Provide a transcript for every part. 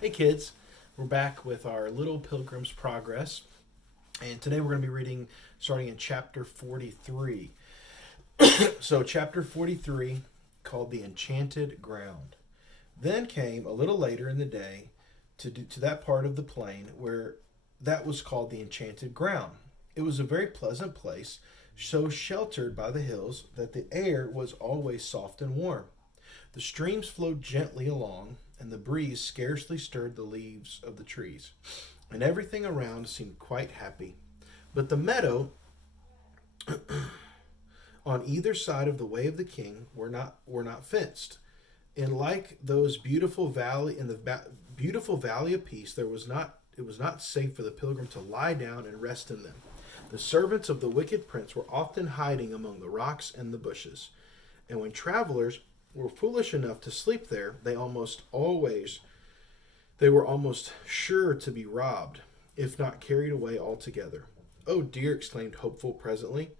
Hey kids, we're back with our Little Pilgrims Progress, and today we're going to be reading starting in chapter 43. So, chapter 43, called The Enchanted Ground. Then came a little later in the day to that part of the plain where that was called the Enchanted Ground. It was a very pleasant place, so sheltered by the hills that the air was always soft and warm. The streams flowed gently along, and the breeze scarcely stirred the leaves of the trees, and everything around seemed quite happy. But the meadow on either side of the way of the king were not fenced. In like those beautiful valley of peace, there was not it was not safe for the pilgrim to lie down and rest in them. The servants of the wicked prince were often hiding among the rocks and the bushes, and when travelers were foolish enough to sleep there, they were almost sure to be robbed, if not carried away altogether. "Oh dear," exclaimed Hopeful presently,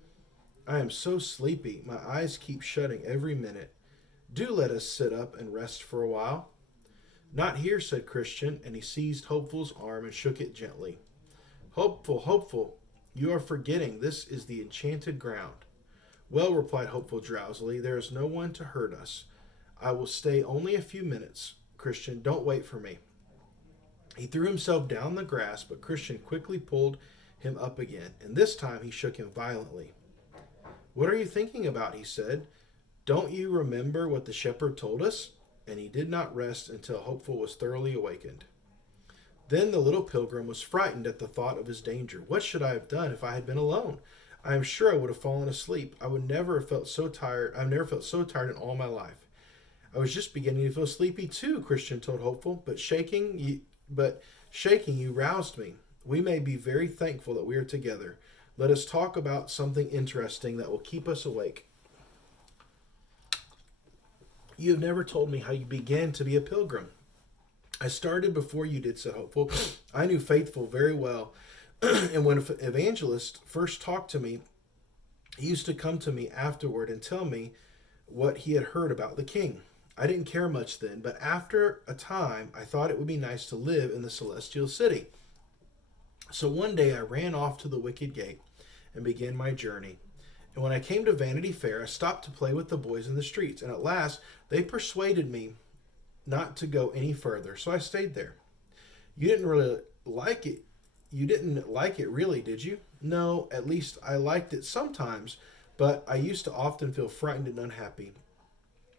"I am so sleepy. My eyes keep shutting every minute. Do let us sit up and rest for a while." "Not here," said Christian, and he seized Hopeful's arm and shook it gently. "Hopeful, Hopeful, you are forgetting this is the enchanted ground." "Well," replied Hopeful drowsily, "there is no one to hurt us. I will stay only a few minutes. Christian, don't wait for me." He threw himself down on the grass, but Christian quickly pulled him up again, and this time he shook him violently. "What are you thinking about?" he said. "Don't you remember what the shepherd told us?" And he did not rest until Hopeful was thoroughly awakened. Then the little pilgrim was frightened at the thought of his danger. "What should I have done if I had been alone? I am sure I would have fallen asleep. I would never have felt so tired. I've never felt so tired in all my life." "I was just beginning to feel sleepy too," Christian told Hopeful, but shaking you roused me. We may be very thankful that we are together. Let us talk about something interesting that will keep us awake." "You have never told me how you began to be a pilgrim." "I started before you did," said Hopeful. "I knew Faithful very well, and when Evangelist first talked to me, he used to come to me afterward and tell me what he had heard about the king. I didn't care much then, but after a time I thought it would be nice to live in the celestial city. So one day I ran off to the wicket gate and began my journey. And when I came to Vanity Fair, I stopped to play with the boys in the streets, and at last they persuaded me not to go any further, so I stayed there." "You didn't really like it. You didn't like it really, did you?" "No, at least I liked it sometimes, but I used to often feel frightened and unhappy.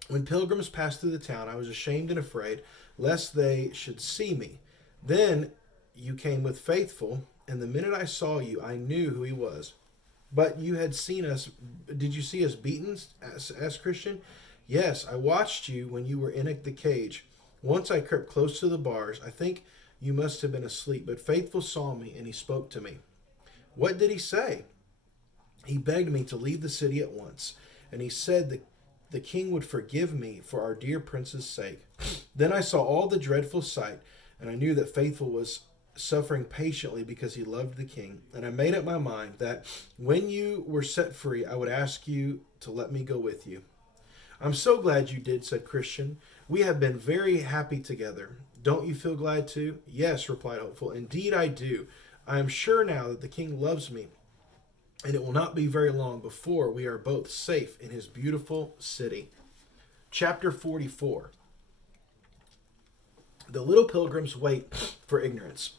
When pilgrims passed through the town, I was ashamed and afraid lest they should see me. Then you came with Faithful, and the minute I saw you, I knew who he was." "But you had seen us. Did you see us beaten?" asked Christian. "Yes, I watched you when you were in the cage. Once I crept close to the bars. I think you must have been asleep, but Faithful saw me, and he spoke to me." "What did he say?" "He begged me to leave the city at once, and he said that the king would forgive me for our dear prince's sake. Then I saw all the dreadful sight, and I knew that Faithful was suffering patiently because he loved the king, and I made up my mind that when you were set free, I would ask you to let me go with you." "I'm so glad you did," said Christian. "We have been very happy together. Don't you feel glad too?" "Yes," replied Hopeful. "Indeed I do. I am sure now that the king loves me, and it will not be very long before we are both safe in his beautiful city." Chapter 44. The little pilgrims wait for Ignorance.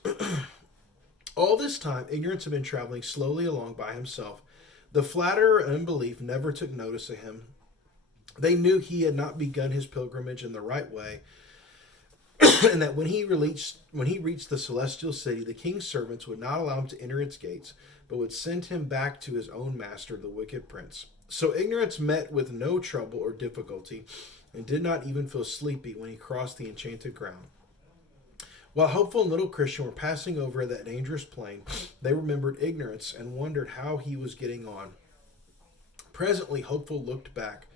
All this time, Ignorance had been traveling slowly along by himself. The flatterer and unbelief never took notice of him. They knew he had not begun his pilgrimage in the right way, and that when he reached the celestial city, the king's servants would not allow him to enter its gates, but would send him back to his own master, the wicked prince. So Ignorance met with no trouble or difficulty, and did not even feel sleepy when he crossed the enchanted ground. While Hopeful and little Christian were passing over that dangerous plain, they remembered Ignorance and wondered how he was getting on. Presently, Hopeful looked back.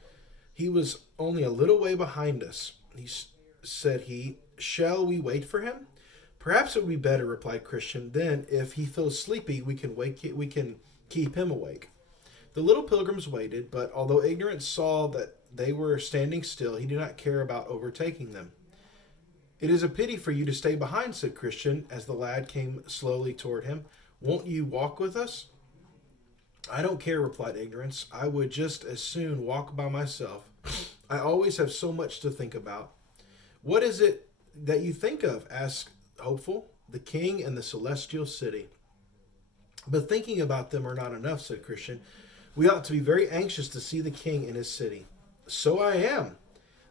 "He was only a little way behind us," said he. "Shall we wait for him?" "Perhaps it would be better," replied Christian. "Then, if he feels sleepy, we can keep him awake." The little pilgrims waited, but although Ignorance saw that they were standing still, he did not care about overtaking them. It is a pity for you to stay behind, said Christian, as the lad came slowly toward him. Won't you walk with us? I don't care, replied Ignorance. I would just as soon walk by myself. I always have so much to think about. What is it that you think of? Asked Hopeful. The king and the celestial city. But thinking about them are not enough, said Christian. We ought to be very anxious to see the king and his city. So I am.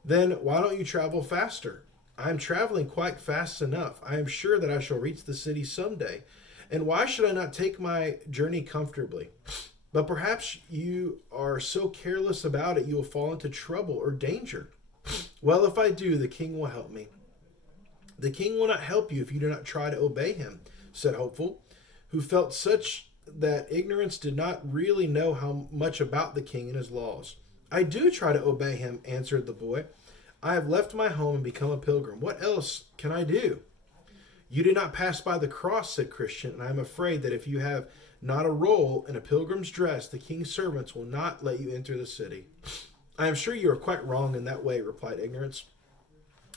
Then why don't you travel faster? I am traveling quite fast enough. I am sure that I shall reach the city someday. And why should I not take my journey comfortably? But perhaps you are so careless about it you will fall into trouble or danger. Well, if I do, the king will help me. The king will not help you if you do not try to obey him, said Hopeful, who felt such that Ignorance did not really know how much about the king and his laws. I do try to obey him, answered the boy. I have left my home and become a pilgrim. What else can I do? You did not pass by the cross, said Christian, and I am afraid that if you have not a roll in a pilgrim's dress, the king's servants will not let you enter the city. I am sure you are quite wrong in that way, replied Ignorance.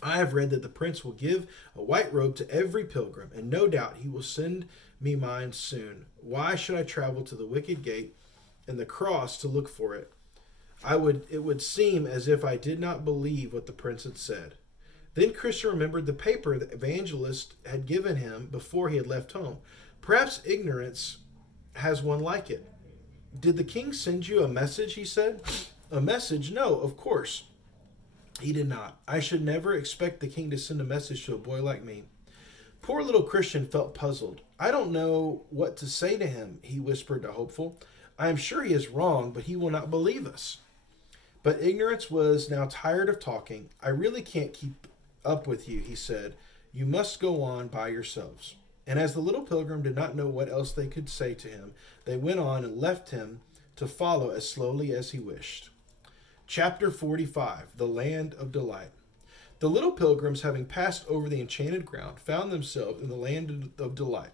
I have read that the prince will give a white robe to every pilgrim, and no doubt he will send me mine soon. Why should I travel to the wicket gate and the cross to look for it? It would seem as if I did not believe what the prince had said. Then Christian remembered the paper the evangelist had given him before he had left home. Perhaps Ignorance has one like it. Did the king send you a message, he said. A message? No, of course. He did not. I should never expect the king to send a message to a boy like me. Poor little Christian felt puzzled. I don't know what to say to him, he whispered to Hopeful. I am sure he is wrong, but he will not believe us. But Ignorance was now tired of talking. I really can't keep up with you, he said. You must go on by yourselves. And as the little pilgrim did not know what else they could say to him, they went on and left him to follow as slowly as he wished. Chapter 45, The Land of Delight. The little pilgrims, having passed over the enchanted ground, found themselves in the land of delight.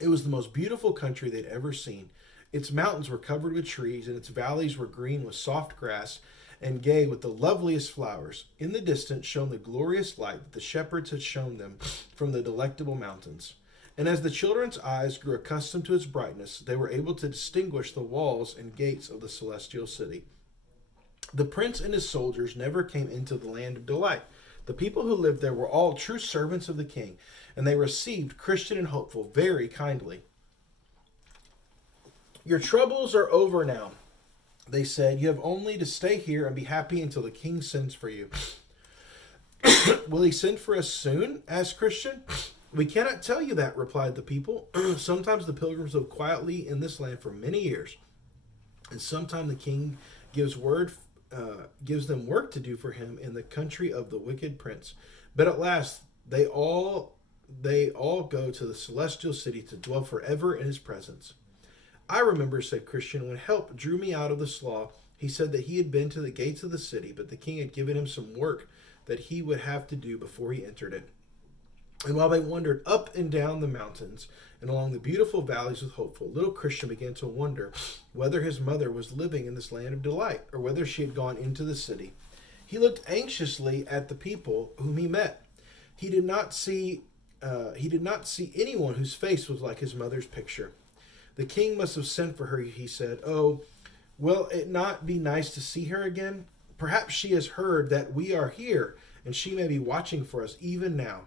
It was the most beautiful country they'd ever seen. Its mountains were covered with trees, and its valleys were green with soft grass and gay with the loveliest flowers. In the distance shone the glorious light that the shepherds had shown them from the delectable mountains. And as the children's eyes grew accustomed to its brightness, they were able to distinguish the walls and gates of the celestial city. The prince and his soldiers never came into the land of delight. The people who lived there were all true servants of the king, and they received Christian and Hopeful very kindly. Your troubles are over now, they said. You have only to stay here and be happy until the king sends for you. Will he send for us soon? Asked Christian. We cannot tell you that, replied the people. Sometimes the pilgrims live quietly in this land for many years, and sometimes the king gives them work to do for him in the country of the wicked prince. But at last they all go to the celestial city to dwell forever in his presence. I remember, said Christian, when help drew me out of the slough, he said that he had been to the gates of the city, but the king had given him some work that he would have to do before he entered it. And while they wandered up and down the mountains and along the beautiful valleys with Hopeful, little Christian began to wonder whether his mother was living in this land of delight or whether she had gone into the city. He looked anxiously at the people whom he met. He did not see anyone whose face was like his mother's picture. The king must have sent for her, he said. Oh, will it not be nice to see her again? Perhaps she has heard that we are here, and she may be watching for us even now.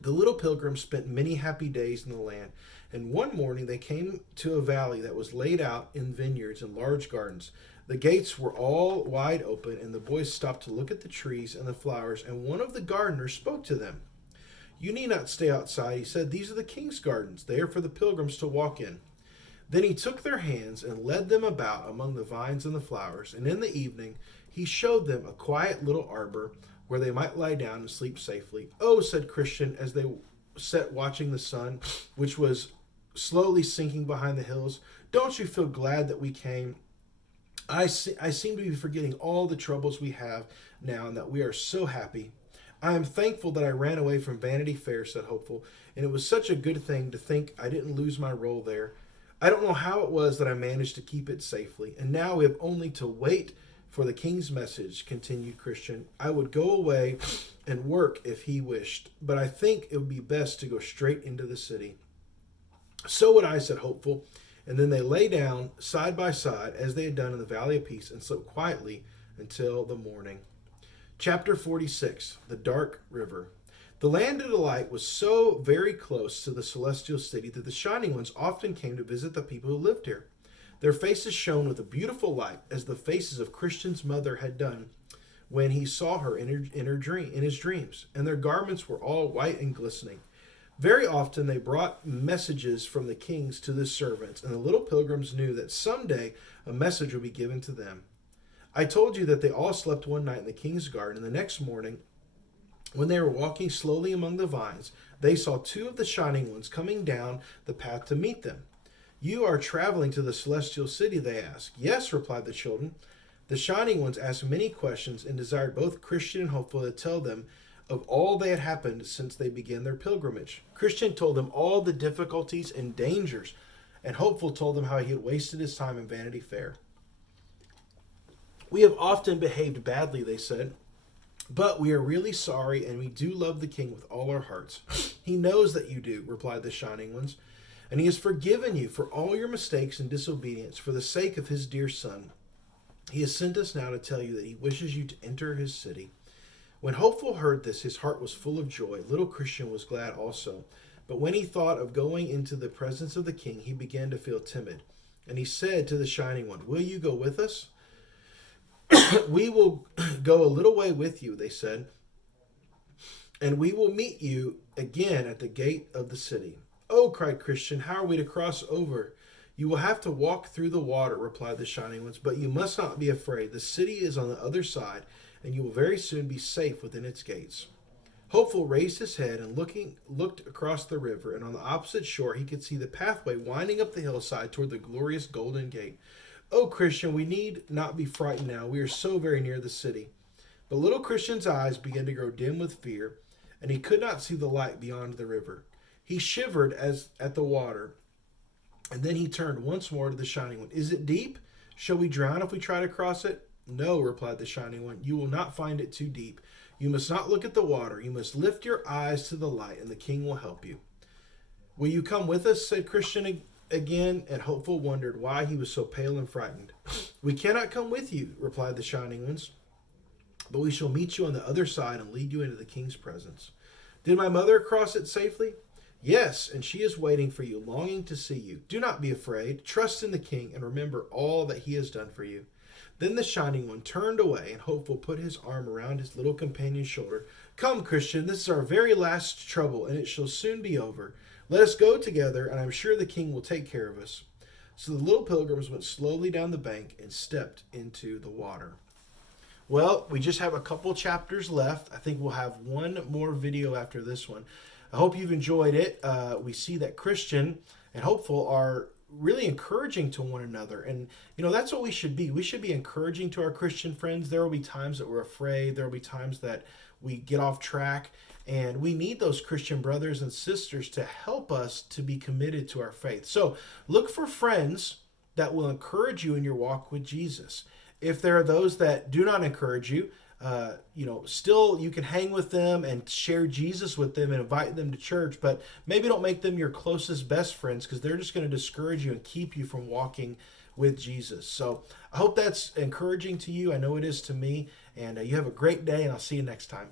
The little pilgrims spent many happy days in the land, and one morning they came to a valley that was laid out in vineyards and large gardens. The gates were all wide open, and the boys stopped to look at the trees and the flowers, and one of the gardeners spoke to them. You need not stay outside, he said. These are the king's gardens. They are for the pilgrims to walk in. Then he took their hands and led them about among the vines and the flowers, and in the evening he showed them a quiet little arbor where they might lie down and sleep safely. Oh, said Christian, as they sat watching the sun, which was slowly sinking behind the hills, don't you feel glad that we came? I seem to be forgetting all the troubles we have now, and that we are so happy. I am thankful that I ran away from Vanity Fair, said Hopeful, and it was such a good thing to think I didn't lose my roll there. I don't know how it was that I managed to keep it safely, and now we have only to wait for the king's message," continued Christian. "I would go away and work if he wished, but I think it would be best to go straight into the city." "So would I," said Hopeful, and then they lay down side by side as they had done in the Valley of Peace and slept quietly until the morning. Chapter 46, The Dark River. The land of delight was so very close to the celestial city that the Shining Ones often came to visit the people who lived here. Their faces shone with a beautiful light, as the faces of Christian's mother had done when he saw her in his dreams, and their garments were all white and glistening. Very often they brought messages from the kings to the servants, and the little pilgrims knew that someday a message would be given to them. I told you that they all slept one night in the king's garden, and the next morning, when they were walking slowly among the vines, they saw two of the Shining Ones coming down the path to meet them. "You are traveling to the celestial city?" they asked. "Yes," replied the children. The Shining Ones asked many questions and desired both Christian and Hopeful to tell them of all that had happened since they began their pilgrimage. Christian told them all the difficulties and dangers, and Hopeful told them how he had wasted his time in Vanity Fair. "We have often behaved badly," they said, "but we are really sorry, and we do love the king with all our hearts." "He knows that you do," replied the Shining Ones, "and he has forgiven you for all your mistakes and disobedience for the sake of his dear son. He has sent us now to tell you that he wishes you to enter his city." When Hopeful heard this, his heart was full of joy. Little Christian was glad also. But when he thought of going into the presence of the king, he began to feel timid. And he said to the Shining One, "Will you go with us?" "We will go a little way with you," they said, "and we will meet you again at the gate of the city." "Oh," cried Christian, "how are we to cross over?" "You will have to walk through the water," replied the Shining Ones, "but you must not be afraid. The city is on the other side, and you will very soon be safe within its gates." Hopeful raised his head and looked across the river, and on the opposite shore he could see the pathway winding up the hillside toward the glorious golden gate. "Oh, Christian, we need not be frightened now. We are so very near the city." But little Christian's eyes began to grow dim with fear, and he could not see the light beyond the river. He shivered as at the water, and then he turned once more to the Shining One. "Is it deep? Shall we drown if we try to cross it?" "No," replied the Shining One. "You will not find it too deep. You must not look at the water. You must lift your eyes to the light, and the king will help you." "Will you come with us?" said Christian again, and Hopeful wondered why he was so pale and frightened. "We cannot come with you," replied the Shining Ones, "but we shall meet you on the other side and lead you into the king's presence." "Did my mother cross it safely?" "Yes, and she is waiting for you, longing to see you. Do not be afraid. Trust in the king and remember all that he has done for you." Then the Shining One turned away, and Hopeful put his arm around his little companion's shoulder. "Come, Christian, this is our very last trouble, and it shall soon be over. Let us go together, and I am sure the king will take care of us." So the little pilgrims went slowly down the bank and stepped into the water. Well, we just have a couple chapters left. I think we'll have one more video after this one. I hope you've enjoyed it. We see that Christian and Hopeful are really encouraging to one another, and that's what we should be. We should be encouraging to our Christian friends. There will be times that we're afraid. There will be times that we get off track, and we need those Christian brothers and sisters to help us to be committed to our faith. So look for friends that will encourage you in your walk with Jesus. If there are those that do not encourage you, still you can hang with them and share Jesus with them and invite them to church, but maybe don't make them your closest best friends, because they're just going to discourage you and keep you from walking with Jesus. So I hope that's encouraging to you. I know it is to me, and you have a great day, and I'll see you next time.